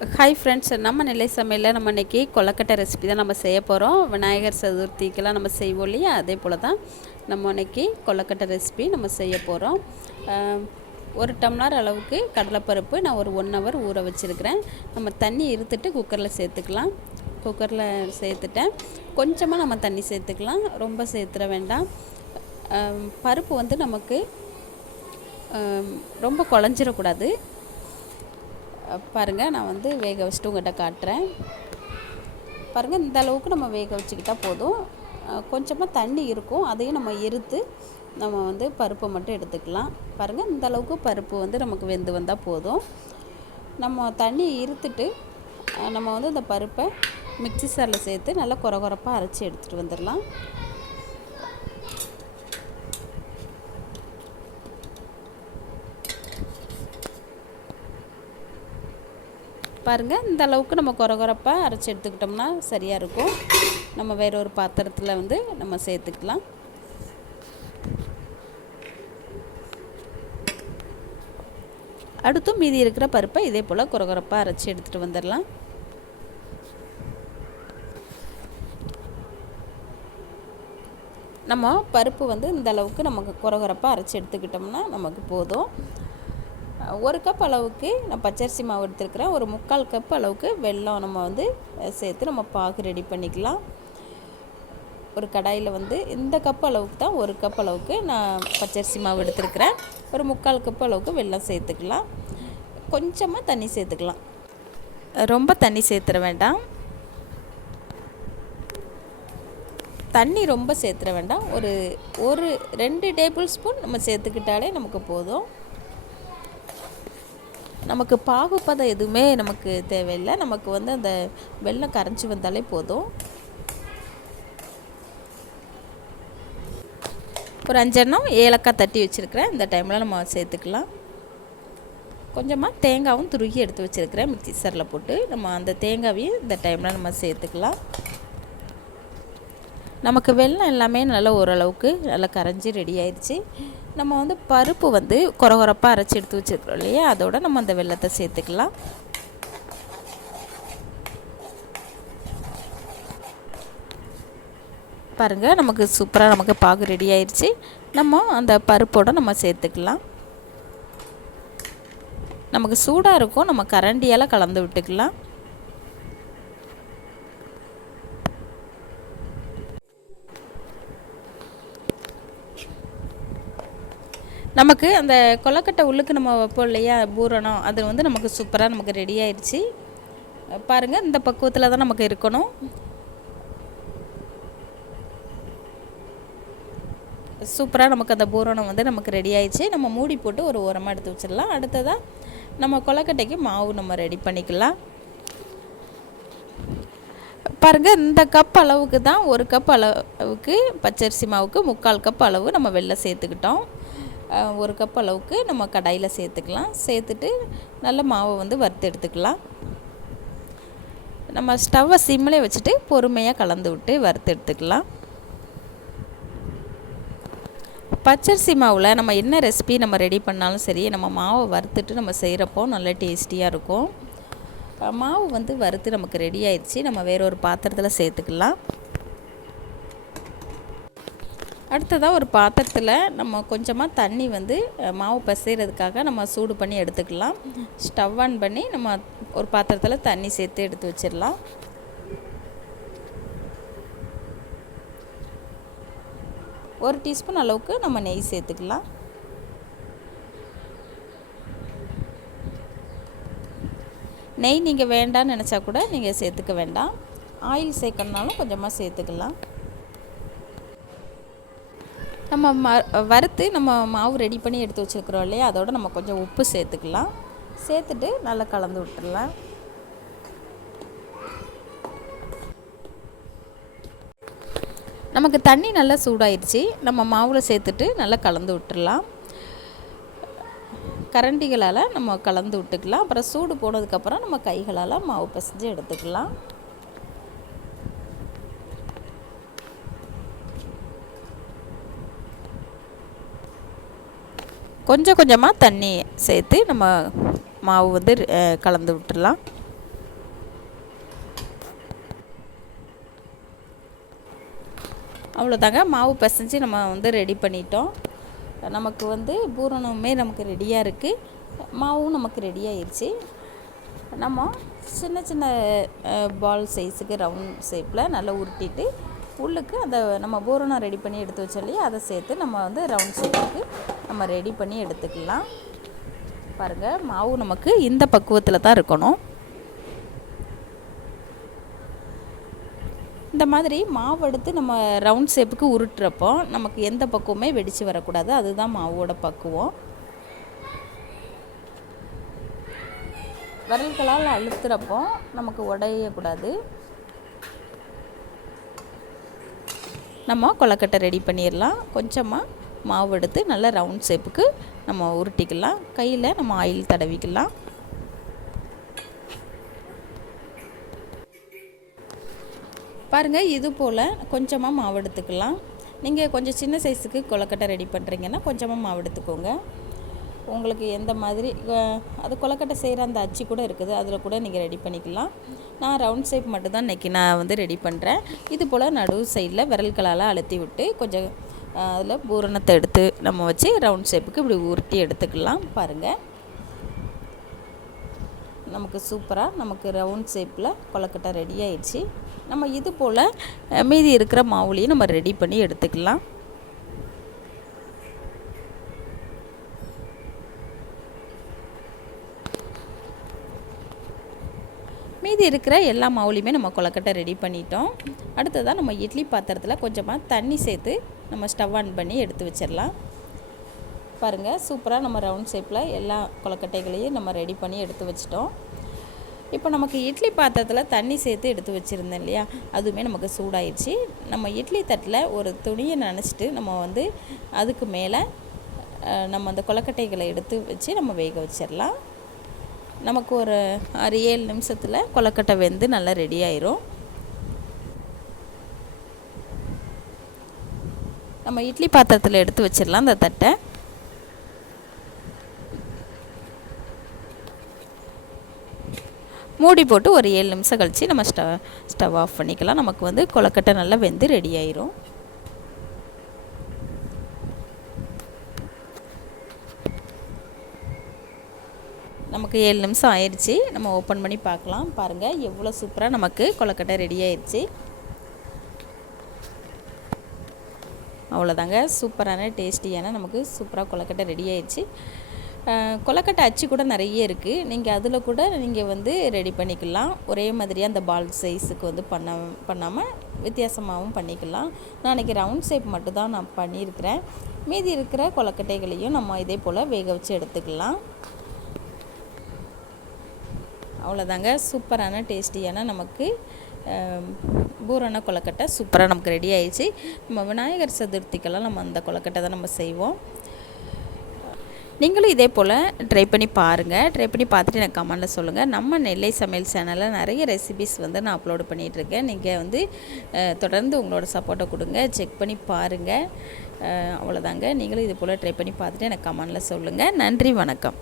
Hi friends நம்ம நிலை சமையலில் நம்ம இன்றைக்கி கொலக்கட்டை ரெசிபி தான் நம்ம செய்ய போகிறோம் விநாயகர் சதுர்த்திக்கெல்லாம் நம்ம செய்வோம் இல்லையா? அதே போல் தான் நம்ம இன்றைக்கி கொலக்கட்டை ரெசிபி நம்ம செய்ய போகிறோம் ஒரு டம்ளர் அளவுக்கு கடலைப்பருப்பு நான் ஒரு ஒன் ஹவர் ஊற வச்சுருக்கிறேன். நம்ம தண்ணி இருத்துட்டு குக்கரில் சேர்த்துக்கலாம். குக்கரில் சேர்த்துட்டேன். கொஞ்சமாக நம்ம தண்ணி சேர்த்துக்கலாம். ரொம்ப சேர்த்துட வேண்டாம். பருப்பு வந்து நமக்கு ரொம்ப குழஞ்சிடக்கூடாது பாருங்கள் நான் வந்து வேக வச்சுட்டு உங்கள்கிட்ட காட்டுறேன். பாருங்கள் இந்த அளவுக்கு நம்ம வேக வச்சுக்கிட்டால் போதும். கொஞ்சமாக தண்ணி இருக்கும் அதையும் நம்ம இருத்து நம்ம வந்து பருப்பை மட்டும் எடுத்துக்கலாம். பாருங்கள் இந்த அளவுக்கு பருப்பு வந்து நமக்கு வெந்து வந்தால் போதும். நம்ம தண்ணி இருத்துட்டு நம்ம வந்து இந்த பருப்பை மிக்ஸி சாரில் சேர்த்து நல்லா குறகுறப்பாக அரைச்சி எடுத்துகிட்டு வந்துடலாம். பாருங்கள் இந்த அளவுக்கு நம்ம குறை குறைப்பாக அரைச்சி எடுத்துக்கிட்டோம்னா சரியாக இருக்கும். நம்ம வேற ஒரு பாத்திரத்தில் வந்து நம்ம சேர்த்துக்கலாம். அடுத்தும் மீதி இருக்கிற பருப்பை இதே போல் குறகுறப்பாக அரைச்சி எடுத்துகிட்டு வந்துடலாம். நம்ம பருப்பு வந்து இந்த அளவுக்கு நமக்கு குறகுறப்பாக அரைச்சி எடுத்துக்கிட்டோம்னா நமக்கு போதும். ஒரு கப் அளவுக்கு நான் பச்சரிசி மாவு எடுத்துருக்கிறேன். ஒரு முக்கால் கப் அளவுக்கு வெல்லம் நம்ம வந்து சேர்த்து நம்ம பாகு ரெடி பண்ணிக்கலாம். ஒரு கடாயில் வந்து இந்த கப் அளவுக்கு தான் ஒரு கப் அளவுக்கு நான் பச்சரிசி மாவு எடுத்துருக்கிறேன். ஒரு முக்கால் கப் அளவுக்கு வெல்லம் சேர்த்துக்கலாம். கொஞ்சமாக தண்ணி சேர்த்துக்கலாம். ரொம்ப தண்ணி சேர்த்துற வேண்டாம். தண்ணி ரொம்ப சேர்த்துட வேண்டாம். ஒரு ஒரு ரெண்டு டேபிள் ஸ்பூன் நம்ம சேர்த்துக்கிட்டாலே நமக்கு போதும். நமக்கு பாகுப்பதம் எதுவுமே நமக்கு தேவையில்லை. நமக்கு வந்து அந்த வெள்ளம் கரைஞ்சி வந்தாலே போதும். ஒரு அஞ்செண்ணம் ஏலக்காய் தட்டி வச்சுருக்கிறேன். இந்த டைமில் நம்ம சேர்த்துக்கலாம். கொஞ்சமாக தேங்காவும் துருகி எடுத்து வச்சுருக்கிறேன். மிக்சரில் போட்டு நம்ம அந்த தேங்காவையும் இந்த டைமில் நம்ம சேர்த்துக்கலாம். நமக்கு வெல்லம் எல்லாமே நல்லா ஓரளவுக்கு நல்லா கரைஞ்சி ரெடி ஆயிடுச்சு. நம்ம வந்து பருப்பு வந்து குறகுறப்பாக அரைச்சி எடுத்து வச்சுருக்கிறோம் இல்லையா? அதோட நம்ம அந்த வெல்லத்தை சேர்த்துக்கலாம். பாருங்கள் நமக்கு சூப்பராக நமக்கு பாகு ரெடி ஆயிடுச்சு. நம்ம அந்த பருப்போடு நம்ம சேர்த்துக்கலாம். நமக்கு சூடாக இருக்கும் நம்ம கரண்டியால் கலந்து விட்டுக்கலாம். நமக்கு அந்த கொலக்கட்டை உள்ளுக்கு நம்ம வைப்போம் இல்லையா? பூரணம். அது வந்து நமக்கு சூப்பராக நமக்கு ரெடி ஆயிடுச்சு. பாருங்கள் இந்த பக்குவத்தில் தான் நமக்கு இருக்கணும். சூப்பராக நமக்கு அந்த பூரணம் வந்து நமக்கு ரெடி ஆயிடுச்சு. நம்ம மூடி போட்டு ஒரு ஓரமாக எடுத்து வச்சிடலாம். அடுத்ததாக நம்ம கொலக்கட்டைக்கு மாவு நம்ம ரெடி பண்ணிக்கலாம். பாருங்கள் இந்த கப் அளவுக்கு தான் ஒரு கப் அளவுக்கு பச்சரிசி மாவுக்கு முக்கால் கப் அளவு நம்ம வெளில சேர்த்துக்கிட்டோம். ஒரு கப் அளவுக்கு நம்ம கடாயில் சேர்த்துக்கலாம். சேர்த்துட்டு நல்ல மாவை வந்து வறுத்து எடுத்துக்கலாம். நம்ம ஸ்டவ்வை சிம்மிலே வச்சுட்டு பொறுமையாக கலந்து விட்டு வறுத்து எடுத்துக்கலாம். பச்சரிசி மாவில் நம்ம என்ன ரெசிபி நம்ம ரெடி பண்ணாலும் சரி நம்ம மாவை வறுத்துட்டு நம்ம செய்கிறப்போ நல்ல டேஸ்டியாக இருக்கும். மாவு வந்து வறுத்து நமக்கு ரெடி ஆயிடுச்சு. நம்ம வேற ஒரு பாத்திரத்தில் சேர்த்துக்கலாம். அடுத்ததாக ஒரு பாத்திரத்தில் நம்ம கொஞ்சமாக தண்ணி வந்து மாவு பசைகிறதுக்காக நம்ம சூடு பண்ணி எடுத்துக்கலாம். ஸ்டவ் ஆன் பண்ணி நம்ம ஒரு பாத்திரத்தில் தண்ணி சேர்த்து எடுத்து வச்சிடலாம். ஒரு டீஸ்பூன் அளவுக்கு நம்ம நெய் சேர்த்துக்கலாம். நெய் நீங்கள் வேண்டாம்னு நினச்சா கூட நீங்கள் சேர்த்துக்க வேண்டாம். ஆயில் சேர்க்கணுனாலும் கொஞ்சமாக சேர்த்துக்கலாம். நம்ம ம வறுத்து நம்ம மாவு ரெடி பண்ணி எடுத்து வச்சுருக்குறோம் இல்லையா? அதோட நம்ம கொஞ்சம் உப்பு சேர்த்துக்கலாம். சேர்த்துட்டு நல்லா கலந்து விட்டுடலாம் நமக்கு தண்ணி நல்லா சூடாயிருச்சு. நம்ம மாவில் சேர்த்துட்டு நல்லா கலந்து விட்டுடலாம் கரண்டிகளால் நம்ம கலந்து விட்டுக்கலாம். அப்புறம் சூடு போனதுக்கப்புறம் நம்ம கைகளால் மாவு பிசைஞ்சு எடுத்துக்கலாம். கொஞ்சம் கொஞ்சமாக தண்ணி சேர்த்து நம்ம மாவு வந்து கலந்து விட்டுடலாம் அவ்வளோதாங்க. மாவு பிசைஞ்சு நம்ம வந்து ரெடி பண்ணிட்டோம். நமக்கு வந்து பூரணமுமே நமக்கு ரெடியாக இருக்குது மாவும் நமக்கு ரெடி நம்ம சின்ன சின்ன பால் சைஸுக்கு ரவுண்ட் ஷேப்பில் நல்லா உருட்டிட்டு உள்ளுக்கு அந்த நம்ம பூரணம் ரெடி பண்ணி எடுத்து வச்சோம் அதை சேர்த்து நம்ம வந்து ரவுண்ட் ஷேப்புக்கு நம்ம ரெடி பண்ணி எடுத்துக்கலாம். பாருங்கள் மாவு நமக்கு இந்த பக்குவத்தில் தான் இருக்கணும். இந்த மாதிரி மாவு எடுத்து நம்ம ரவுண்ட் ஷேப்புக்கு உருட்டுறப்போ நமக்கு எந்த பக்குவமே வெடித்து வரக்கூடாது. அதுதான் மாவோட பக்குவம். விரல்களால் அழுத்துறப்போ நமக்கு உடையக்கூடாது. நம்ம கொலக்கட்டை ரெடி பண்ணிடலாம். கொஞ்சமாக மாவு எடுத்து நல்லா ரவுண்ட் ஷேப்புக்கு நம்ம உருட்டிக்கலாம். கையில் நம்ம ஆயில் தடவிக்கலாம். பாருங்கள் இது போல் கொஞ்சமாக மாவு எடுத்துக்கலாம். நீங்கள் கொஞ்சம் சின்ன சைஸுக்கு கொலக்கட்டை ரெடி பண்ணுறீங்கன்னா கொஞ்சமாக மாவு எடுத்துக்கோங்க. உங்களுக்கு எந்த மாதிரி அது கொலக்கட்டை செய்கிற அந்த அச்சு கூட இருக்குது. அதில் கூட நீங்கள் ரெடி பண்ணிக்கலாம். நான் ரவுண்ட் ஷேப் மட்டும்தான் இன்றைக்கி நான் வந்து ரெடி பண்ணுறேன் இது போல் நடுவு சைடில் விரல்களால் அழுத்தி விட்டு கொஞ்சம் அதில் பூரணத்தை எடுத்து நம்ம வச்சு ரவுண்ட் ஷேப்புக்கு இப்படி உருட்டி எடுத்துக்கலாம். பாருங்கள் நமக்கு சூப்பராக நமக்கு ரவுண்ட் ஷேப்பில் கொலக்கட்டை ரெடி ஆயிடுச்சு. நம்ம இது போல் மீதி இருக்கிற மாவுலையும் நம்ம ரெடி பண்ணி எடுத்துக்கலாம். மீதி இருக்கிற எல்லா மாவுலையுமே நம்ம கொலக்கட்டை ரெடி பண்ணிட்டோம். அடுத்ததாக நம்ம இட்லி பாத்திரத்தில் கொஞ்சமாக தண்ணி சேர்த்து நம்ம ஸ்டவ் ஆன் பண்ணி எடுத்து வச்சிடலாம் பாருங்கள் சூப்பராக நம்ம ரவுண்ட் ஷேப்பில் எல்லா கொலக்கட்டைகளையும் நம்ம ரெடி பண்ணி எடுத்து வச்சிட்டோம். இப்போ நமக்கு இட்லி பாத்திரத்தில் தண்ணி சேர்த்து எடுத்து வச்சுருந்தேன் இல்லையா? அதுவுமே நமக்கு சூடாயிடுச்சு. நம்ம இட்லி தட்டில் ஒரு துணியை நினச்சிட்டு நம்ம வந்து அதுக்கு மேலே நம்ம அந்த கொலக்கட்டைகளை எடுத்து வச்சு நம்ம வேக வச்சிடலாம் நமக்கு ஒரு ஆறு ஏழு நிமிஷத்தில் கொலக்கட்டை வெந்து நல்லா ரெடி ஆயிரும். நம்ம இட்லி பாத்திரத்தில் எடுத்து வச்சிடலாம் அந்த தட்டை. மூடி போட்டு ஒரு ஏழு நிமிஷம் கழித்து நம்ம ஸ்டவ் ஸ்டவ் ஆஃப் பண்ணிக்கலாம். நமக்கு வந்து கொலக்கட்டை நல்லா வெந்து ரெடி ஆயிரும். நமக்கு ஏழு நிமிஷம் ஆயிடுச்சு நம்ம ஓப்பன் பண்ணி பார்க்கலாம். பாருங்கள் எவ்வளோ சூப்பராக நமக்கு கொலக்கட்டை ரெடி ஆயிடுச்சு அவ்வளோதாங்க சூப்பரான டேஸ்டியான நமக்கு சூப்பராக கொலக்கட்டை ரெடி ஆயிடுச்சு கொலக்கட்டை அச்சு கூட நிறைய இருக்குது நீங்கள் அதில் கூட நீங்கள் வந்து ரெடி பண்ணிக்கலாம். ஒரே மாதிரியாக அந்த பால் சைஸுக்கு வந்து பண்ண பண்ணாமல் வித்தியாசமாகவும் பண்ணிக்கலாம். நான் அன்றைக்கி ரவுண்ட் ஷேப் மட்டும்தான் நான் பண்ணியிருக்கிறேன். மீதி இருக்கிற கொலக்கட்டைகளையும் நம்ம இதே போல் வேக வச்சு எடுத்துக்கலாம். அவ்வளோதாங்க. சூப்பரான டேஸ்டியான நமக்கு பூரண கொலக்கட்டை சூப்பராக நமக்கு ரெடி ஆயிடுச்சு. நம்ம விநாயகர் சதுர்த்திக்கெல்லாம் நம்ம அந்த கொலக்கட்டை தான் நம்ம செய்வோம். நீங்களும் இதே போல் ட்ரை பண்ணி பாருங்கள் ட்ரை பண்ணி பார்த்துட்டு எனக்கு கமெண்டில் சொல்லுங்கள் நம்ம நெல்லை சமையல் சேனலில் நிறைய ரெசிபிஸ் வந்து நான் அப்லோடு பண்ணிகிட்ருக்கேன் நீங்கள் வந்து தொடர்ந்து உங்களோட சப்போர்ட்டை கொடுங்க. செக் பண்ணி பாருங்கள் அவ்வளோதாங்க. நீங்களும் இது போல் ட்ரை பண்ணி பார்த்துட்டு எனக்கு கமெண்டில் சொல்லுங்கள் நன்றி வணக்கம்.